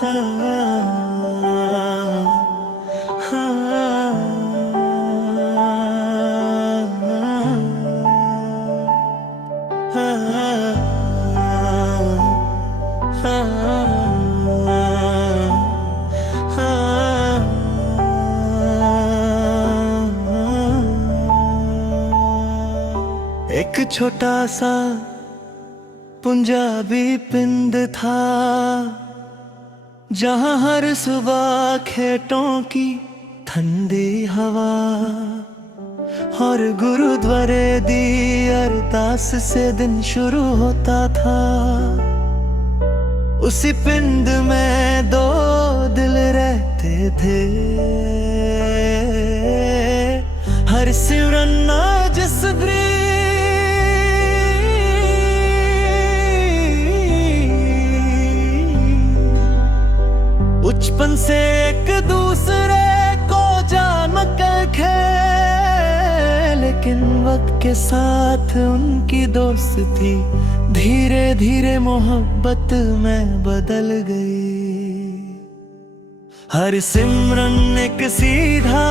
एक छोटा सा पंजाबी पिंड था, जहां हर सुबह खेतों की ठंडी हवा और गुरुद्वारे दी अरदास से दिन शुरू होता था। उसी पिंड में दो दिल रहते थे, हरसिमरन जसप्रीत। बचपन से एक दूसरे को जान के, लेकिन वक्त के साथ उनकी दोस्ती धीरे धीरे मोहब्बत में बदल गई। हरसिमरन एक सीधा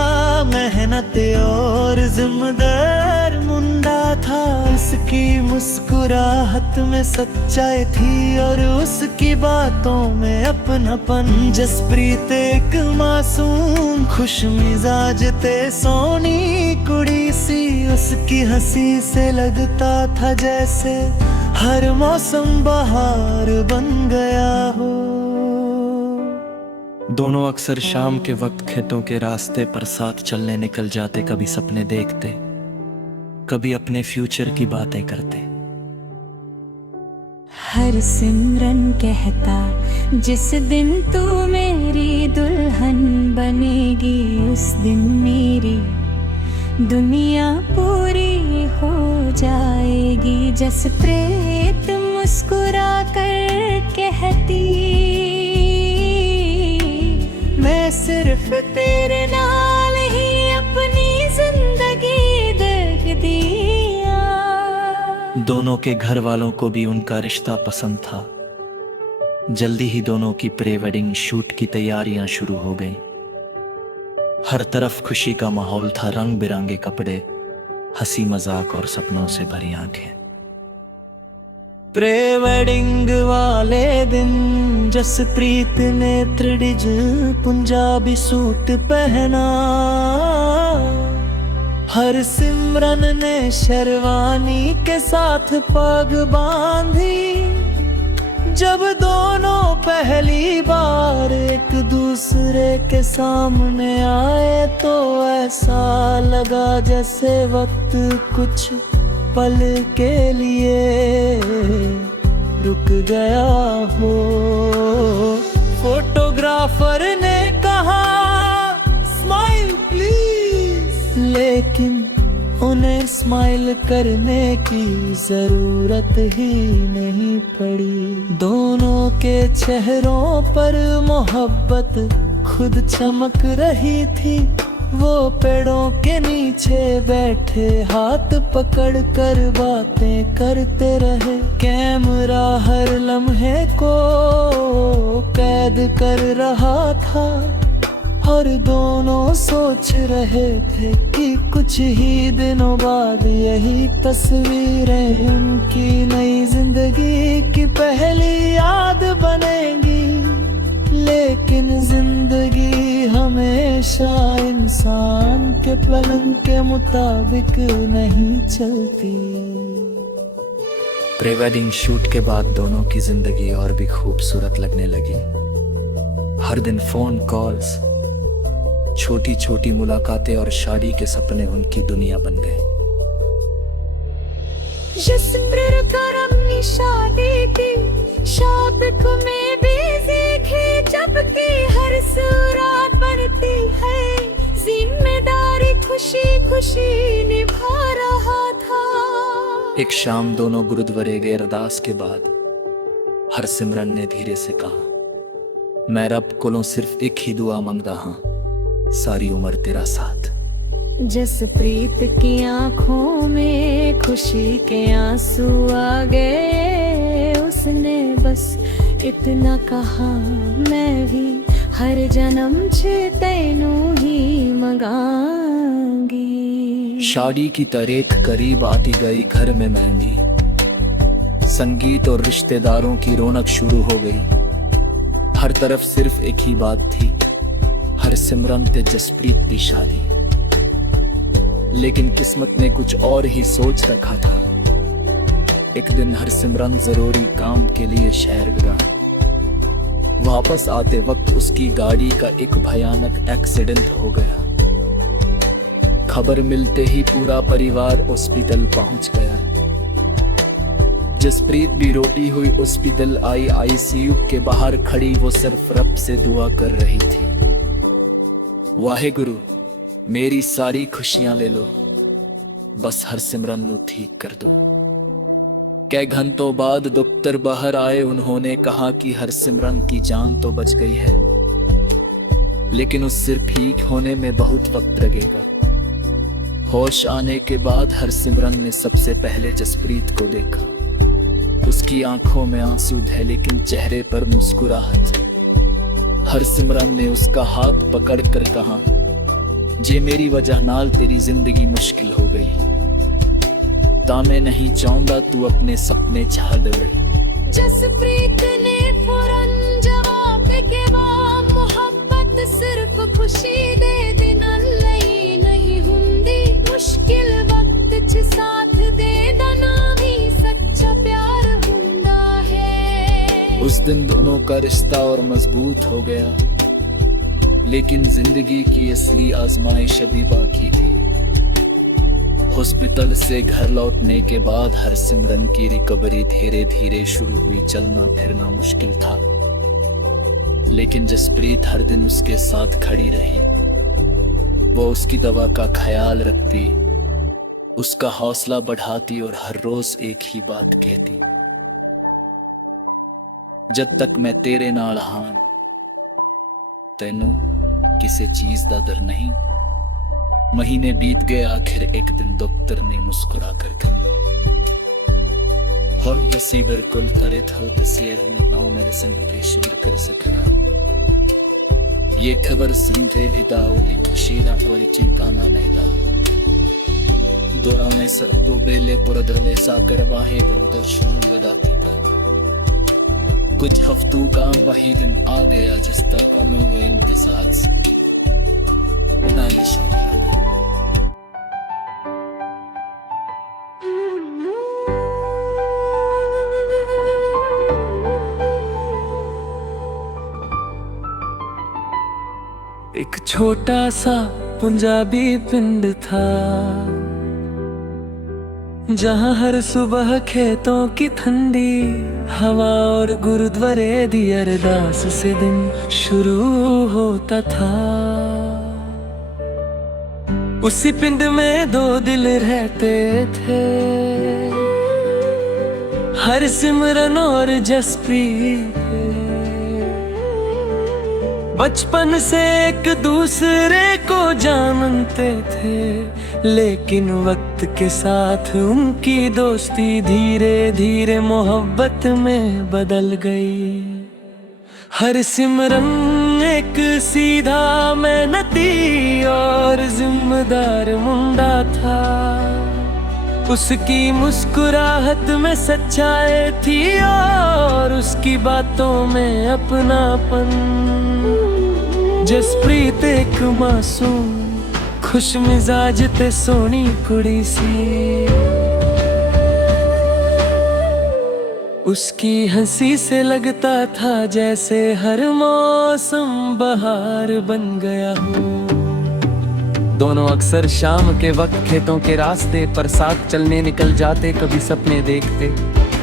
मेहनत और जिम्मेदार मुंडा था। उसकी मुस्कुराहट में सच्चाई थी और उसकी बातों में अपनापन। जसप्रीत एक मासूम खुश मिजाज ते सोनी कुड़ी सी, उसकी हंसी से लगता था जैसे हर मौसम बहार बन गया हो। दोनों अक्सर शाम के वक्त खेतों के रास्ते पर साथ चलने निकल जाते। कभी सपने देखते, कभी अपने फ्यूचर की बातें करते। हरसिमरन कहता, जिस दिन तू मेरी दुल्हन बनेगी, उस दिन मेरी दुनिया पूरी हो जाएगी। जसप्रीत मुस्कुरा कर कहती, मैं सिर्फ तेरे नाल ही अपनी जिंदगी दे दिया। दोनों के घर वालों को भी उनका रिश्ता पसंद था। जल्दी ही दोनों की प्री वेडिंग शूट की तैयारियां शुरू हो गईं। हर तरफ खुशी का माहौल था, रंग बिरंगे कपड़े, हंसी मजाक और सपनों से भरी आंखें। प्री वेडिंग वाले दिन जसप्रीत ने ट्रेडिशनल पंजाबी सूट पहना। हरसिमरन ने शेरवानी के साथ पग बांधी। जब दोनों पहली बार एक दूसरे के सामने आए तो ऐसा लगा जैसे वक्त कुछ पल के लिए रुक गया हो। फोटोग्राफर ने कहा, स्माइल प्लीज, लेकिन उन्हें स्माइल करने की जरूरत ही नहीं पड़ी। दोनों के चेहरों पर मोहब्बत खुद चमक रही थी। वो पेड़ों के नीचे बैठे हाथ पकड़ कर बातें करते रहे। कैमरा हर लम्हे को कैद कर रहा था और दोनों सोच रहे थे कि कुछ ही दिनों बाद यही तस्वीरें उनकी नई जिंदगी की पहली याद बनेंगी। लेकिन जिंदगी हमेशा इंसान के प्लान के मुताबिक नहीं चलती। प्री वेडिंग शूट के बाद दोनों की जिंदगी और भी खूबसूरत लगने लगी। हर दिन फोन कॉल्स, छोटी छोटी मुलाकातें और शादी के सपने उनकी दुनिया बन गए। जसप्रीत अपनी शादी की शॉपिंग में बिजी थी, जबकि हर सूरत बनती है जिम्मेदारी खुशी खुशी निभा रहा था। एक शाम दोनों गुरुद्वारे गए। अरदास के बाद हरसिमरन ने धीरे से कहा, मैं रब कोलों सिर्फ एक ही दुआ मंगदा हां, सारी उम्र तेरा साथ। जसप्रीत की आंखों में खुशी के आंसू आ गए। उसने बस इतना कहा मैं भी हर जन्म च तैनू ही मंगांगी। शादी की तारीख करीब आती गई, घर में मेहंदी, संगीत और रिश्तेदारों की रौनक शुरू हो गई। हर तरफ सिर्फ एक ही बात थी, हरसिमरन ते जसप्रीत की शादी। लेकिन किस्मत ने कुछ और ही सोच रखा था। एक दिन हरसिमरन जरूरी काम के लिए शहर गया। वापस आते वक्त उसकी गाड़ी का एक भयानक एक्सीडेंट हो गया। खबर मिलते ही पूरा परिवार हॉस्पिटल पहुंच गया। जसप्रीत भी रोती हुई हॉस्पिटल आई। आईसीयू के बाहर खड़ी वो सिर्फ रब से दुआ कर रही थी, वाहेगुरु मेरी सारी खुशियां ले लो, बस हरसिमरन को ठीक कर दो। कई घंटों बाद डॉक्टर बाहर आए। उन्होंने कहा कि हरसिमरन की जान तो बच गई है, लेकिन उससे ठीक होने में बहुत वक्त लगेगा। होश आने के बाद हरसिमरन ने सबसे पहले जसप्रीत को देखा। उसकी आंखों में आंसू थे, लेकिन चेहरे पर मुस्कुराहट। हरसिमरन ने उसका हाथ पकड़कर कहा, जे मेरी वजह नाल तेरी जिंदगी मुश्किल हो गई, ता मैं नहीं चाहूंगा तू अपने सपने चाह दे। जसप्रीत ने फौरन जवाब के बाद मोहब्बत सिर्फ खुशी दे दिना नहीं हुंदी, मुश्किल वक्त च साथ दे देना भी सच्चा प्यार हुंदा है। उस दिन दोनों का रिश्ता और मजबूत हो गया, लेकिन जिंदगी की असली आजमाइश अभी बाकी थी। हॉस्पिटल से घर लौटने के बाद हरसिमरन की रिकवरी धीरे धीरे शुरू हुई। चलना फिरना मुश्किल था, लेकिन जसप्रीत हर दिन उसके साथ खड़ी रही। वो उसकी दवा का ख्याल रखती, उसका हौसला बढ़ाती और हर रोज एक ही बात कहती, जब तक मैं तेरे नाल हां तैनू किसी चीज दा डर नहीं। महीने बीत गए, आखिर एक दिन डॉक्टर ने मुस्कुरा कर कहा, हर बसी बिल्कुल तरे थल तस्वीर में नौ मेडिसिन के शुरू कर सकना। ये खबर सुनते ही दाऊदी खुशी ना परिचित आना नहीं था। दोनों सर तो बेले पुरदरले साकर वाहे बंदर्शों में दाती था। कुछ हफ्तों का वही दिन आ गया जिसका कम हुए इंतजार नालिश। एक छोटा सा पंजाबी पिंड था, जहां हर सुबह खेतों की ठंडी हवा और गुरुद्वारे दी अरदास से दिन शुरू होता था। उसी पिंड में दो दिल रहते थे, हरसिमरन और जसप्रीत। बचपन से एक दूसरे को जानते थे, लेकिन वक्त के साथ उनकी दोस्ती धीरे धीरे मोहब्बत में बदल गई। हरसिमरन एक सीधा मेहनती और जिम्मेदार मुंडा था। उसकी मुस्कुराहट में सच्चाई थी और उसकी बातों में अपनापन। जसप्रीत एक मासूम खुश मिजाज ते सोनी कुड़ी सी। उसकी हंसी से लगता था जैसे हर मौसम बहार बन गया हो। दोनों अक्सर शाम के वक्त खेतों के रास्ते पर साथ चलने निकल जाते, कभी सपने देखते,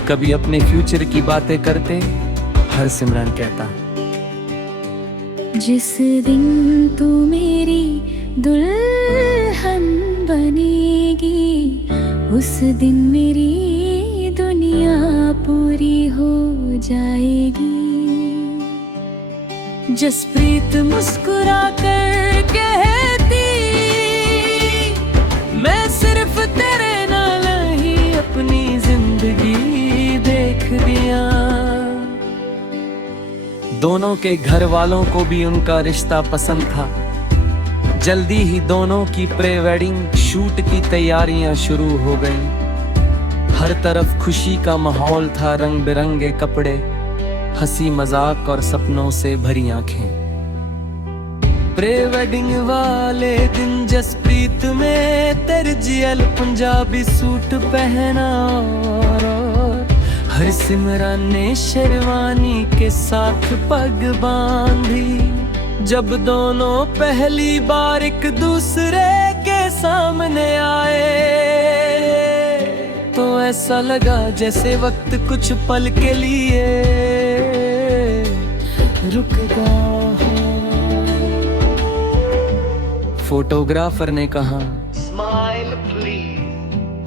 कभी अपने फ्यूचर की बातें करते। हरसिमरन कहता, जिस दिन तू मेरी दुल्हन बनेगी, उस दिन मेरी दुनिया पूरी हो जाएगी। जसप्रीत मुस्कुरा कर कहती, मैं सिर्फ तेरे नाल ही अपनी जिंदगी देख दिया। दोनों के घर वालों को भी उनका रिश्ता पसंद था। जल्दी ही दोनों की प्री वेडिंग शूट की तैयारियां शुरू हो गईं। हर तरफ खुशी का माहौल था, रंग बिरंगे कपड़े, हंसी मजाक और सपनों से भरी आंखें। प्री वेडिंग वाले दिन जसप्रीत में तर्जियल पंजाबी सूट पहना और हरसिमरन ने शेरवानी के साथ पग बांधी। जब दोनों पहली बार एक दूसरे के सामने आए तो ऐसा लगा जैसे वक्त कुछ पल के लिए रुक गया। फोटोग्राफर ने कहा स्माइल प्लीज,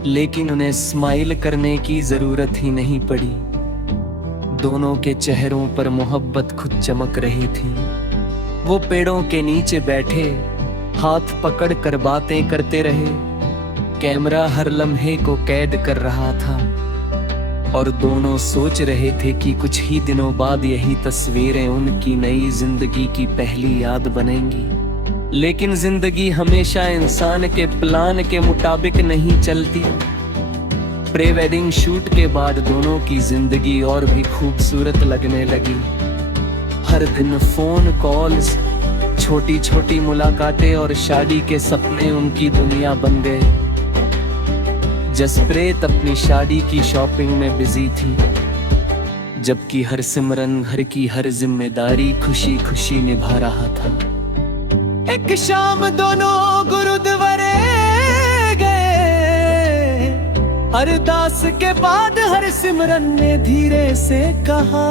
लेकिन उन्हें स्माइल करने की जरूरत ही नहीं पड़ी। दोनों के चेहरों पर मोहब्बत खुद चमक रही थी। वो पेड़ों के नीचे बैठे हाथ पकड़ कर बातें करते रहे। कैमरा हर लम्हे को कैद कर रहा था और दोनों सोच रहे थे कि कुछ ही दिनों बाद यही तस्वीरें उनकी नई जिंदगी की पहली याद बनेंगी। लेकिन जिंदगी हमेशा इंसान के प्लान के मुताबिक नहीं चलती। प्री वेडिंग शूट के बाद दोनों की जिंदगी और भी खूबसूरत लगने लगी। हर दिन फोन कॉल्स, छोटी छोटी मुलाकातें और शादी के सपने उनकी दुनिया बन गए। जसप्रीत अपनी शादी की शॉपिंग में बिजी थी, जबकि हरसिमरन घर की हर जिम्मेदारी खुशी खुशी निभा रहा था। एक शाम दोनों गुरुद्वारे गए। अरदास के बाद हरसिमरन ने धीरे से कहा,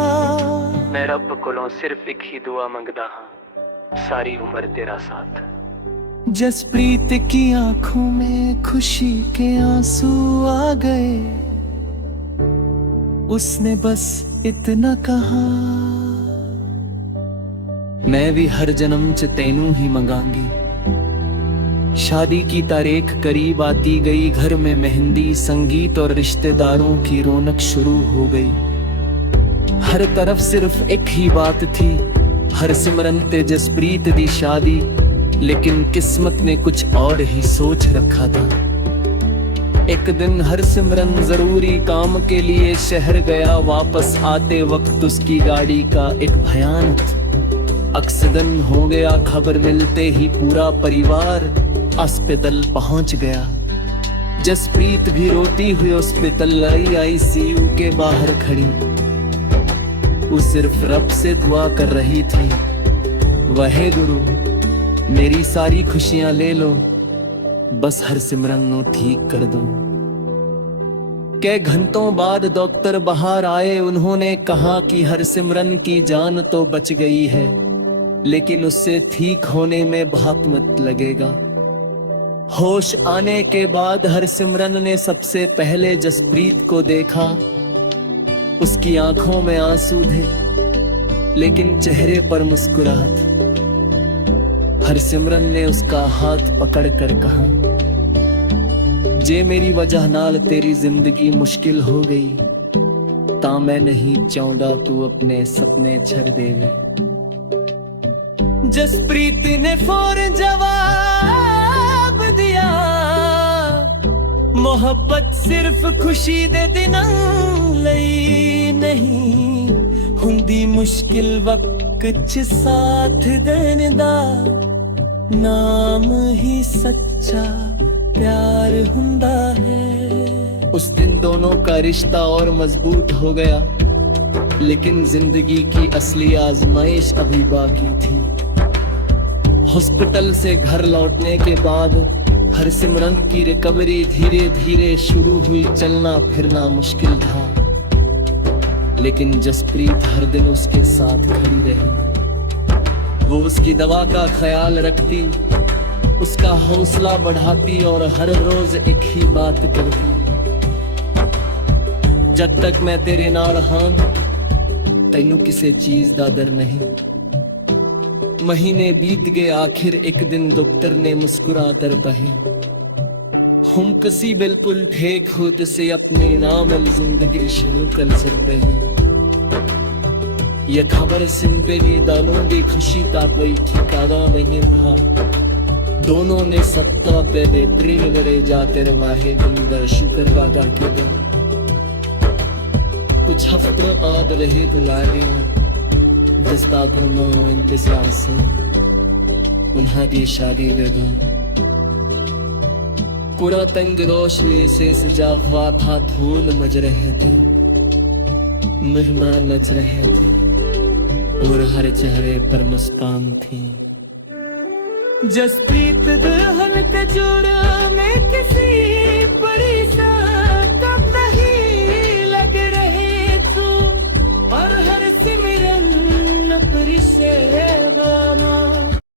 मैं रब कोलों सिर्फ एक ही दुआ मंगदा हां, सारी उम्र तेरा साथ। जसप्रीत की आंखों में खुशी के आंसू आ गए। उसने बस इतना कहा, मैं भी हर जन्म च तैनू ही मंगांगी। शादी की तारीख करीब आती गई। घर में मेहंदी, संगीत और रिश्तेदारों की रौनक शुरू हो गई। हर तरफ सिर्फ एक ही बात थी, हरसिमरन ते जसप्रीत दी शादी। लेकिन किस्मत ने कुछ और ही सोच रखा था। एक दिन हरसिमरन जरूरी काम के लिए शहर गया। वापस आते वक्त उसकी गाड़ी का एक भयानक एक्सीडेंट हो गया। खबर मिलते ही पूरा परिवार अस्पताल पहुंच गया। जसप्रीत भी रोती हुई अस्पताल आई। आईसीयू के बाहर खड़ी वो सिर्फ रब से दुआ कर रही थी, वहे गुरु मेरी सारी खुशियां ले लो, बस हरसिमरन नो ठीक कर दो। कई घंटों बाद डॉक्टर बाहर आए। उन्होंने कहा कि हरसिमरन की जान तो बच गई है, लेकिन उससे ठीक होने में बहुत वक्त लगेगा। होश आने के बाद हरसिमरन ने सबसे पहले जसप्रीत को देखा। उसकी आंखों में आंसू थे, लेकिन चेहरे पर मुस्कुराहट। हरसिमरन ने उसका हाथ पकड़कर कहा, जे मेरी वजह नाल तेरी जिंदगी मुश्किल हो गई, ता मैं नहीं चाहता तू अपने सपने छड़ देवे। जसप्रीत ने फौरन जवाब दिया, मोहब्बत सिर्फ खुशी दे दिना लई नहीं हुंदी, मुश्किल वक्त च साथ देने दा नाम ही सच्चा प्यार हुंदा है। उस दिन दोनों का रिश्ता और मजबूत हो गया, लेकिन जिंदगी की असली आजमाइश अभी बाकी थी। हॉस्पिटल से घर लौटने के बाद हरसिमरन की रिकवरी धीरे धीरे शुरू हुई। चलना फिरना मुश्किल था, लेकिन जसप्रीत हर दिन उसके साथ खड़ी रही। वो उसकी दवा का ख्याल रखती, उसका हौसला बढ़ाती और हर रोज एक ही बात करती, जब तक मैं तेरे नाल हां तैनू किसी चीज दा डर नहीं। महीने बीत गए, आखिर एक दिन डॉक्टर ने मुस्कुरा कर कहे, हम किसी बिल्कुल ठीक खुद से अपने नाम जिंदगी शुरू कर सकते हैं। ये खबर सुन मेरी दानों की खुशी का कोई ठिकाना नहीं था। दोनों ने सत्ता पे बेहतरीन करे जाते रहे गुंदर शुक्र वादा के दिन। कुछ हफ्ते बाद रहे बुलाने दस्ता घुमो इंतजार से उन्हें शादी दे दो। पूरा तंग रोशनी से सजा हुआ था, धूल मच रहे थे, मेहमान नच रहे थे और हर चेहरे पर मुस्कान थी। जसप्रीत दुल्हन के जोड़ा में किसी परेशान